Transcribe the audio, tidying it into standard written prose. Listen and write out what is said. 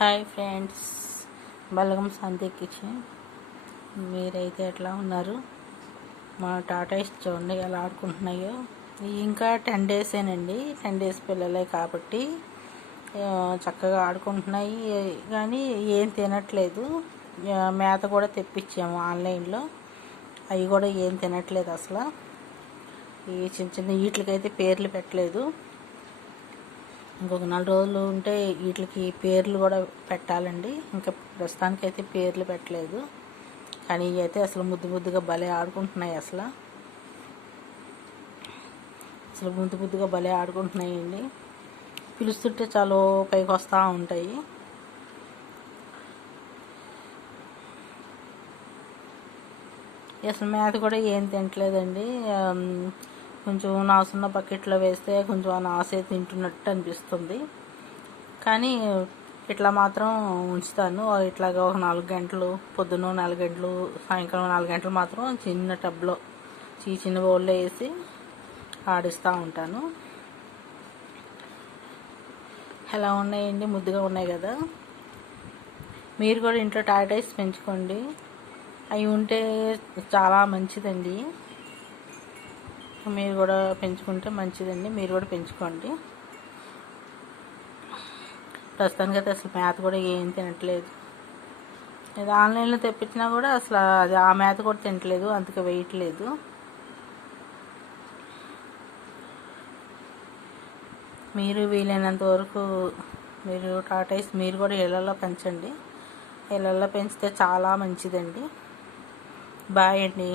Hi friends, బలగం సంధ్య kitchen. మీరైతే ఎట్లా ఉన్నారు? మా టాటాయిస్ చూడండి ఎలా ఆడుకుంటున్నాయో. ఇంకా 10 డేసేనండి, 10 డేస్ పిల్లలే కాబట్టి చక్కగా ఆడుకుంటున్నాయి. కానీ ఏం తినట్లేదు. మేత కూడా తెప్పించాము ఆన్లైన్లో, అవి కూడా ఏం తినట్లేదు అసలు. ఈ చిన్న చిన్న వీటికైతే పేర్లు పెట్టలేదు. ఇంకొక 4 రోజులు ఉంటే వీటికి పేర్లు కూడా పెట్టాలండి. ఇంకా ప్రస్తుతానికైతే పేర్లు పెట్టలేదు. కానీ ఇవి అయితే అసలు ముద్దు ముద్దుగా భలే ఆడుకుంటున్నాయి. అసలు ముద్దు ముద్దుగా భలే ఆడుకుంటున్నాయండి. పిలుస్తుంటే చాలా పైకి వస్తూ ఉంటాయి. అసలు మేత కూడా ఏం తింటలేదండి. కొంచెం నాసున్న బకెట్లో వేస్తే కొంచెం ఆ నాసే తింటున్నట్టు అనిపిస్తుంది. కానీ ఇట్లా మాత్రం ఉంచుతాను. ఇట్లాగా ఒక 4 గంటలు, పొద్దున్న 4 గంటలు, సాయంకాలం 4 గంటలు మాత్రం చిన్న టబ్లో చిన్న బౌల్లో వేసి ఆడిస్తూ ఉంటాను. ఎలా ఉన్నాయండి? ముద్దుగా ఉన్నాయి కదా. మీరు కూడా ఇంట్లో టాటాయిస్ పెంచుకోండి. అవి ఉంటే చాలా మంచిదండి. మీరు కూడా పెంచుకుంటే మంచిదండి. మీరు కూడా పెంచుకోండి. ప్రస్తుతానికి అయితే అసలు మేత కూడా ఏం తినట్లేదు. ఇది ఆన్లైన్లో తెప్పించినా కూడా అసలు అది ఆ మేత కూడా తినట్లేదు, అందుకే వేయట్లేదు. మీరు వీలైనంత వరకు మీరు టాటాయిస్ మీరు కూడా ఇళ్ళల్లో పెంచండి. ఇళ్ళల్లో పెంచితే చాలా మంచిదండి. బాయ్ అండి.